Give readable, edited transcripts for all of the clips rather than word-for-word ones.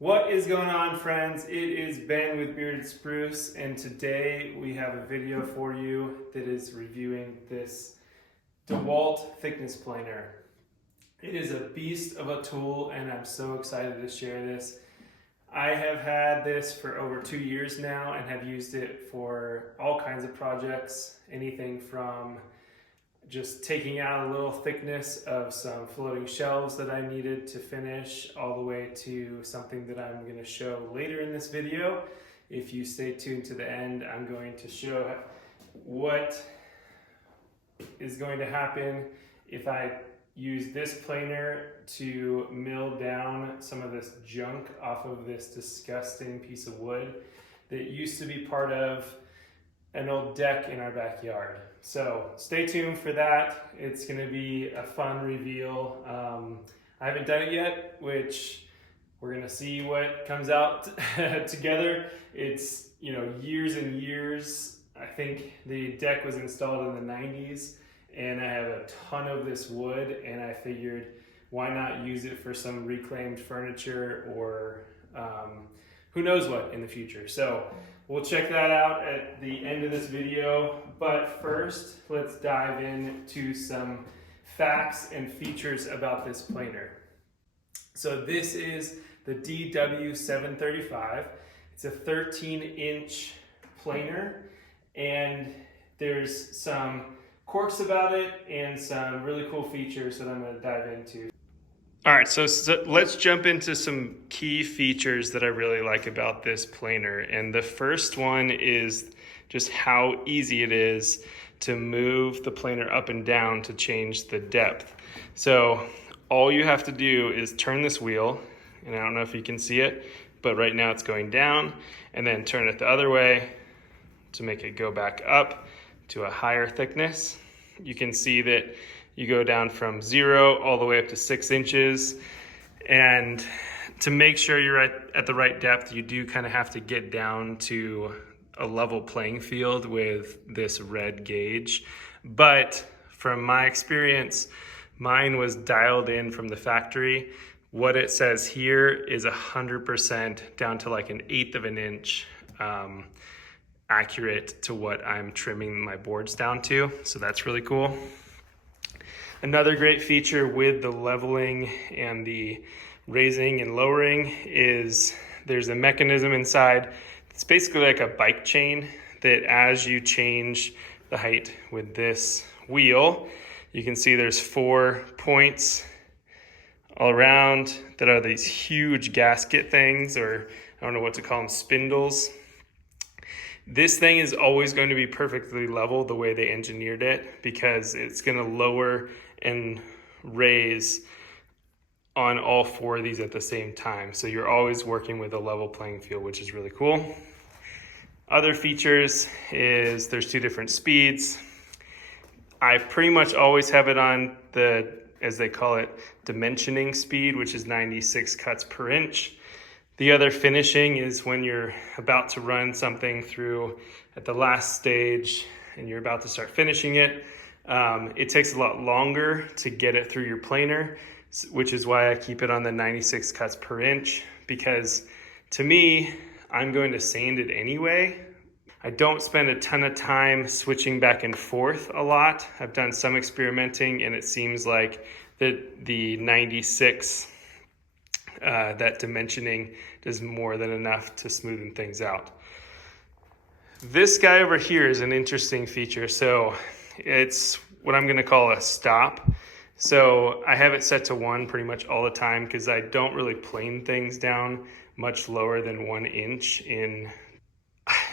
What is going on, friends? It is Ben with Bearded Spruce, and today we have a video for you that is reviewing this Dewalt thickness planer. It is a beast of a tool, and I'm so excited to share this. I have had this for over 2 years now and have used it for all kinds of projects, anything from just taking out a little thickness of some floating shelves that I needed to finish, all the way to something that I'm going to show later in this video. If you stay tuned to the end, I'm going to show what is going to happen if I use this planer to mill down some of this junk off of this disgusting piece of wood that used to be part of an old deck in our backyard. So stay tuned for that. It's going to be a fun reveal. I haven't done it yet, which we're going to see what comes out together. It's, years and years. I think the deck was installed in the 90s, and I have a ton of this wood, and I figured why not use it for some reclaimed furniture or who knows what in the future. So we'll check that out at the end of this video. But first, let's dive into some facts and features about this planer. So this is the DW735. It's a 13-inch planer, and there's some quirks about it and some really cool features that I'm going to dive into. All right, so let's jump into some key features that I really like about this planer. And the first one is just how easy it is to move the planer up and down to change the depth. So all you have to do is turn this wheel, and I don't know if you can see it, but right now it's going down, and then turn it the other way to make it go back up to a higher thickness. You can see that you go down from 0 all the way up to 6 inches. And to make sure you're at the right depth, you do kind of have to get down to a level playing field with this red gauge. But from my experience, mine was dialed in from the factory. What it says here is 100% down to like 1/8 of an inch accurate to what I'm trimming my boards down to. So that's really cool. Another great feature with the leveling and the raising and lowering is there's a mechanism inside. It's basically like a bike chain that as you change the height with this wheel, you can see there's 4 points all around that are these huge gasket things, or I don't know what to call them, spindles. This thing is always going to be perfectly level the way they engineered it, because it's going to lower and raise on all 4 of these at the same time. So you're always working with a level playing field, which is really cool. Other features is there's 2 different speeds. I pretty much always have it on the, as they call it, dimensioning speed, which is 96 cuts per inch. The other finishing is when you're about to run something through at the last stage and you're about to start finishing it. It takes a lot longer to get it through your planer, which is why I keep it on the 96 cuts per inch, because to me, I'm going to sand it anyway. I don't spend a ton of time switching back and forth a lot. I've done some experimenting, and it seems like the 96 that dimensioning does more than enough to smoothen things out. This guy over here is an interesting feature. So it's what I'm going to call a stop. So I have it set to 1 pretty much all the time, because I don't really plane things down much lower than 1 inch in.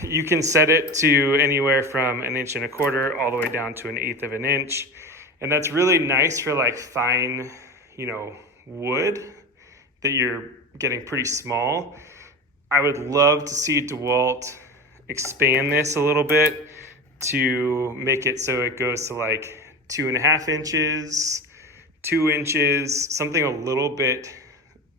You can set it to anywhere from 1.25 inches all the way down to 1/8 of an inch. And that's really nice for like fine, wood that you're getting pretty small. I would love to see DeWalt expand this a little bit to make it so it goes to like 2.5 inches, 2 inches, something a little bit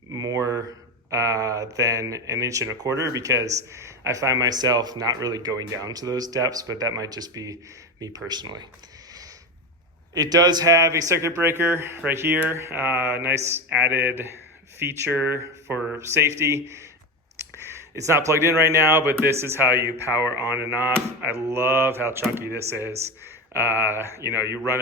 more than 1.25 inches, because I find myself not really going down to those depths, but that might just be me personally. It does have a circuit breaker right here, nice added feature for safety. It's not plugged in right now, but this is how you power on and off. I love how chunky this is. You know, you run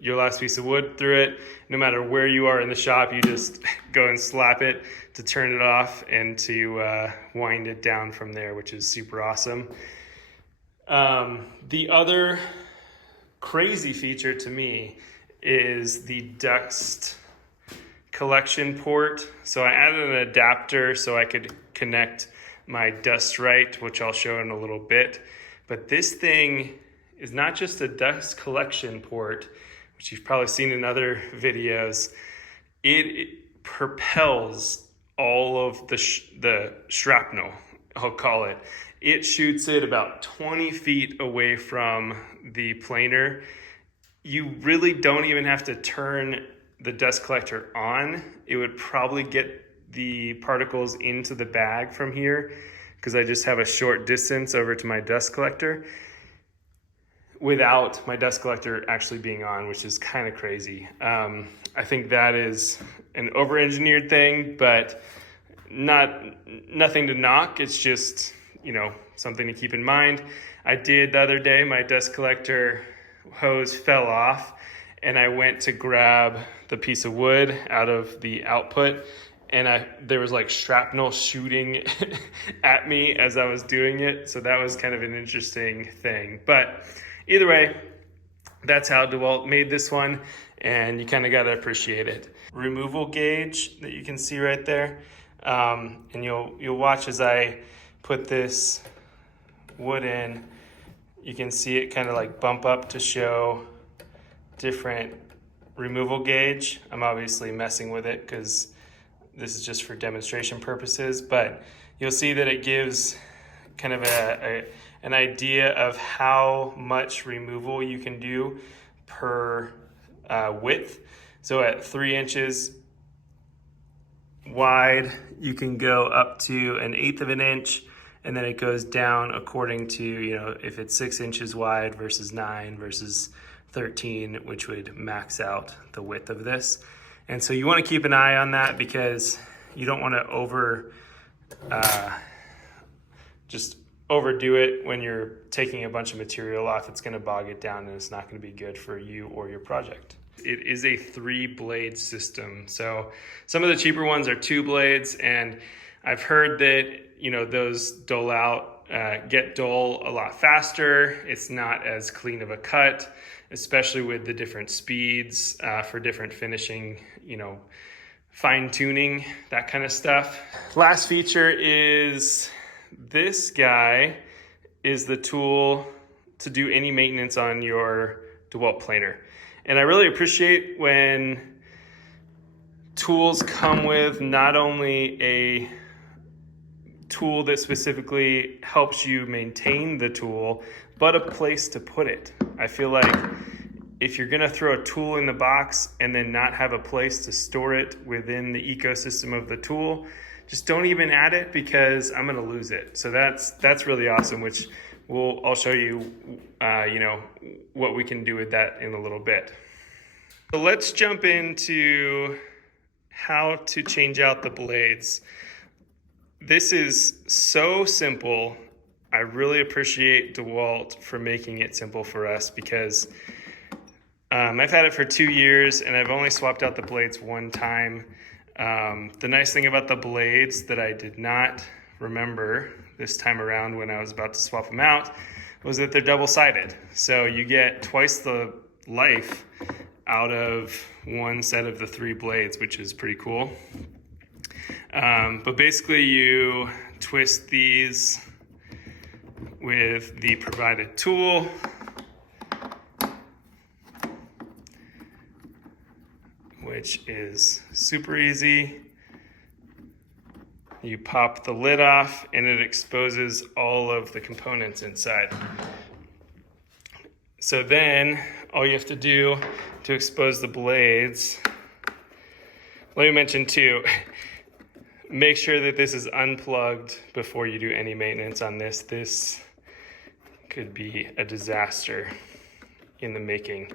your last piece of wood through it. No matter where you are in the shop, you just go and slap it to turn it off and to wind it down from there, which is super awesome. The other crazy feature to me is the dust collection port. So I added an adapter so I could connect my dust right, which I'll show in a little bit. But this thing is not just a dust collection port, which you've probably seen in other videos. It propels all of the shrapnel, I'll call it. It shoots it about 20 feet away from the planer. You really don't even have to turn the dust collector on. It would probably get the particles into the bag from here because I just have a short distance over to my dust collector without my dust collector actually being on, which is kind of crazy. I think that is an over-engineered thing, but nothing to knock. It's just, you know, something to keep in mind. I did the other day, my dust collector hose fell off and I went to grab the piece of wood out of the output and there was like shrapnel shooting at me as I was doing it. So that was kind of an interesting thing. But either way, that's how DeWalt made this one, and you kind of got to appreciate it. Removal gauge that you can see right there. And you'll watch as I put this wood in, you can see it kind of like bump up to show different removal gauge. I'm obviously messing with it because this is just for demonstration purposes, but you'll see that it gives kind of an idea of how much removal you can do per width. So at 3 inches wide, you can go up to 1/8 of an inch, and then it goes down according to, you know, if it's 6 inches wide versus 9 versus 13, which would max out the width of this. And so you want to keep an eye on that because you don't want to just overdo it when you're taking a bunch of material off. It's going to bog it down and it's not going to be good for you or your project. It is a 3-blade system. So some of the cheaper ones are 2 blades, and I've heard that, you know, those dull out, get dull a lot faster. It's not as clean of a cut, especially with the different speeds for different finishing, you know, fine tuning, that kind of stuff. Last feature is this guy is the tool to do any maintenance on your Dewalt planer. And I really appreciate when tools come with not only a tool that specifically helps you maintain the tool, but a place to put it. I feel like if you're gonna throw a tool in the box and then not have a place to store it within the ecosystem of the tool, just don't even add it because I'm gonna lose it. So that's really awesome, which I'll show you, you know, what we can do with that in a little bit. So let's jump into how to change out the blades. This is so simple. I really appreciate DeWalt for making it simple for us because I've had it for 2 years and I've only swapped out the blades 1 time. The nice thing about the blades that I did not remember this time around when I was about to swap them out was that they're double-sided. So you get twice the life out of 1 set of the 3 blades, which is pretty cool. But basically you twist these with the provided tool. Which is super easy. You pop the lid off and it exposes all of the components inside. So then all you have to do to expose the blades, let me mention too, make sure that this is unplugged before you do any maintenance on this. This could be a disaster in the making.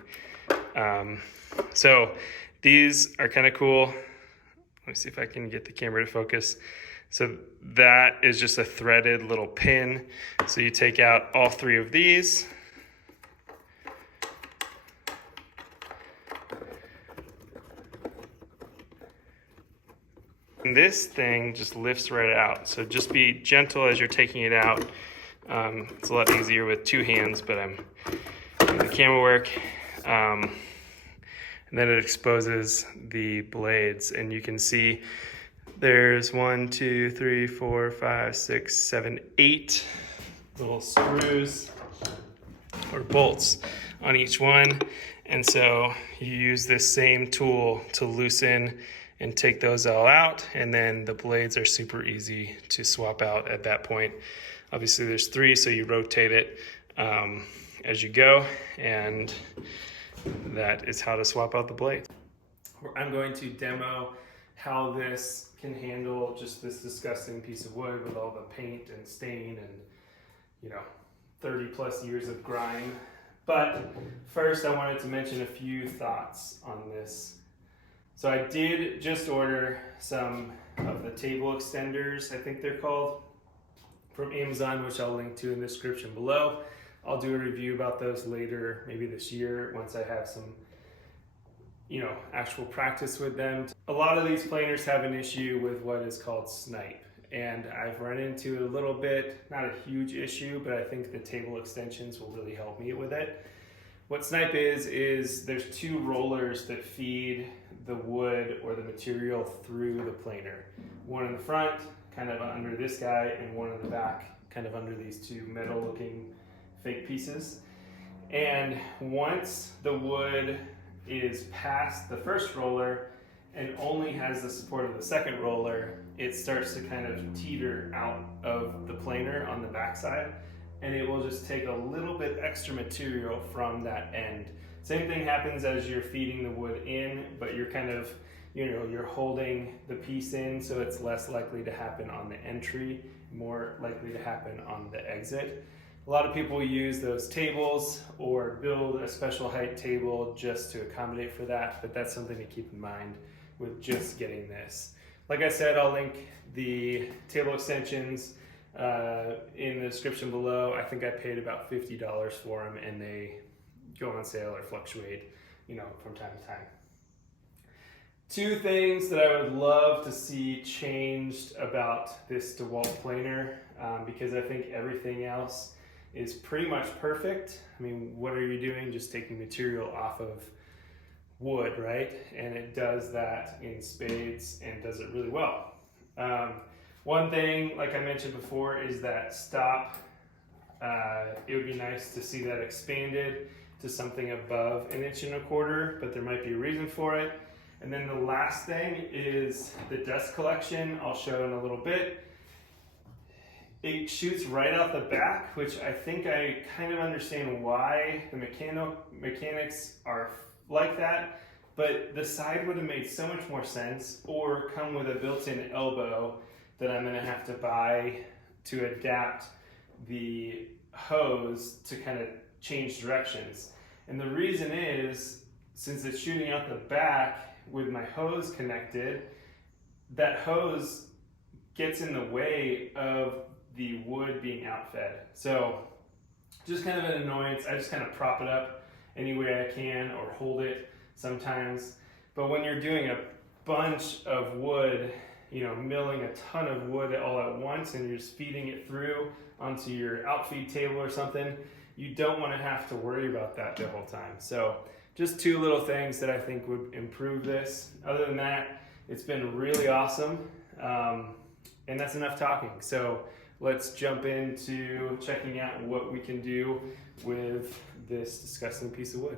So these are kind of cool. Let me see if I can get the camera to focus. So that is just a threaded little pin. So you take out all 3 of these. And this thing just lifts right out. So just be gentle as you're taking it out. It's a lot easier with 2 hands, but I'm doing the camera work. And then it exposes the blades, and you can see there's 1, 2, 3, 4, 5, 6, 7, 8 little screws or bolts on each one. And so you use this same tool to loosen and take those all out, and then the blades are super easy to swap out at that point. Obviously there's 3, so you rotate it as you go, and that is how to swap out the blades. I'm going to demo how this can handle just this disgusting piece of wood with all the paint and stain and 30 plus years of grime. But first I wanted to mention a few thoughts on this. So I did just order some of the table extenders, I think they're called, from Amazon, which I'll link to in the description below. I'll do a review about those later, maybe this year, once I have some, actual practice with them. A lot of these planers have an issue with what is called snipe, and I've run into it a little bit, not a huge issue, but I think the table extensions will really help me with it. What snipe is there's 2 rollers that feed the wood or the material through the planer. One in the front, kind of under this guy, and one in the back, kind of under these 2 metal looking fake pieces. And once the wood is past the first roller and only has the support of the second roller, it starts to kind of teeter out of the planer on the backside, and it will just take a little bit extra material from that end. Same thing happens as you're feeding the wood in, but you're kind of, you're holding the piece in, so it's less likely to happen on the entry, more likely to happen on the exit. A lot of people use those tables or build a special height table just to accommodate for that, but that's something to keep in mind with just getting this. Like I said, I'll link the table extensions in the description below. I think I paid about $50 for them, and they go on sale or fluctuate, from time to time. 2 things that I would love to see changed about this Dewalt planer, because I think everything else is pretty much perfect. I mean, what are you doing? Just taking material off of wood, right? And it does that in spades and does it really well. One thing, like I mentioned before, is that stop. It would be nice to see that expanded to something above 1.25 inches, but there might be a reason for it. And then the last thing is the dust collection. I'll show in a little bit. It shoots right out the back, which I think I kind of understand why the mechanics are like that, but the side would have made so much more sense, or come with a built-in elbow that I'm gonna have to buy to adapt the hose to kind of change directions. And the reason is, since it's shooting out the back with my hose connected, that hose gets in the way of the wood being outfed. So just kind of an annoyance. I just kind of prop it up any way I can or hold it sometimes. But when you're doing a bunch of wood, milling a ton of wood all at once, and you're just feeding it through onto your outfeed table or something, you don't want to have to worry about that the whole time. So just 2 little things that I think would improve this. Other than that, it's been really awesome. And that's enough talking. So let's jump into checking out what we can do with this disgusting piece of wood.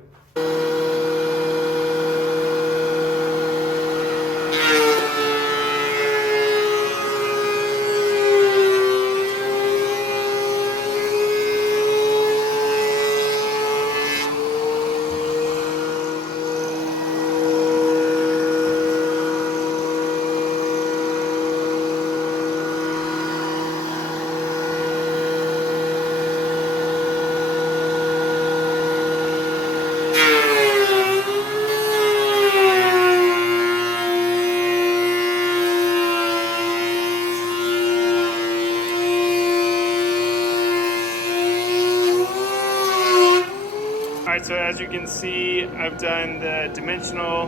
so as you can see, I've done the dimensional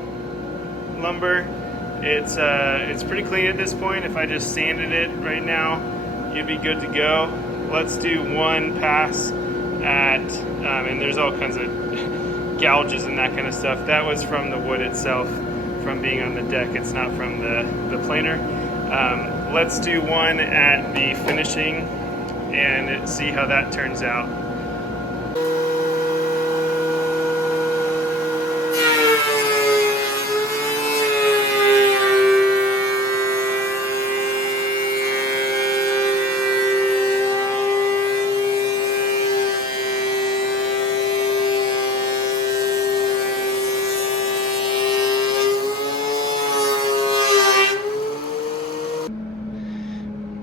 lumber. It's pretty clean at this point. If I just sanded it right now, you'd be good to go. Let's do one pass at, and there's all kinds of gouges and that kind of stuff. That was from the wood itself, from being on the deck. It's not from the planer. Let's do one at the finishing and see how that turns out.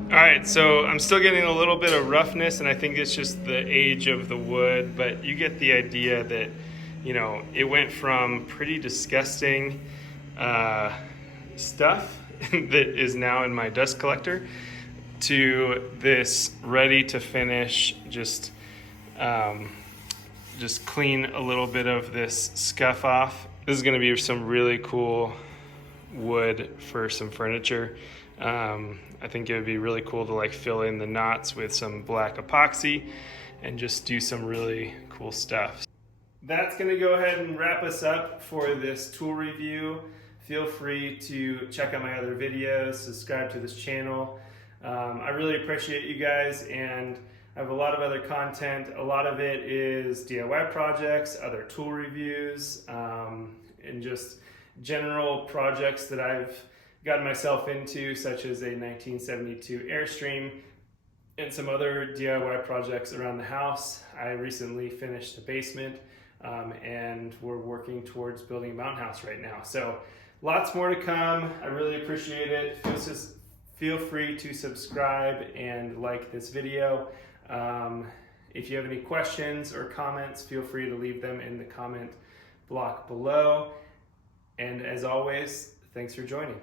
Alright, so I'm still getting a little bit of roughness, and I think it's just the age of the wood, but you get the idea that, you know, it went from pretty disgusting stuff that is now in my dust collector to this ready to finish, just clean a little bit of this scuff off. This is going to be some really cool wood for some furniture. I think it would be really cool to like fill in the knots with some black epoxy and just do some really cool stuff. That's going to go ahead and wrap us up for this tool review. Feel free to check out my other videos, subscribe to this channel. I really appreciate you guys, and I have a lot of other content. A lot of it is DIY projects, other tool reviews, and just general projects that I've gotten myself into, such as a 1972 Airstream and some other DIY projects around the house. I recently finished the basement, and we're working towards building a mountain house right now. So lots more to come. I really appreciate it. Feel free to subscribe and like this video. If you have any questions or comments, feel free to leave them in the comment block below. And as always, thanks for joining.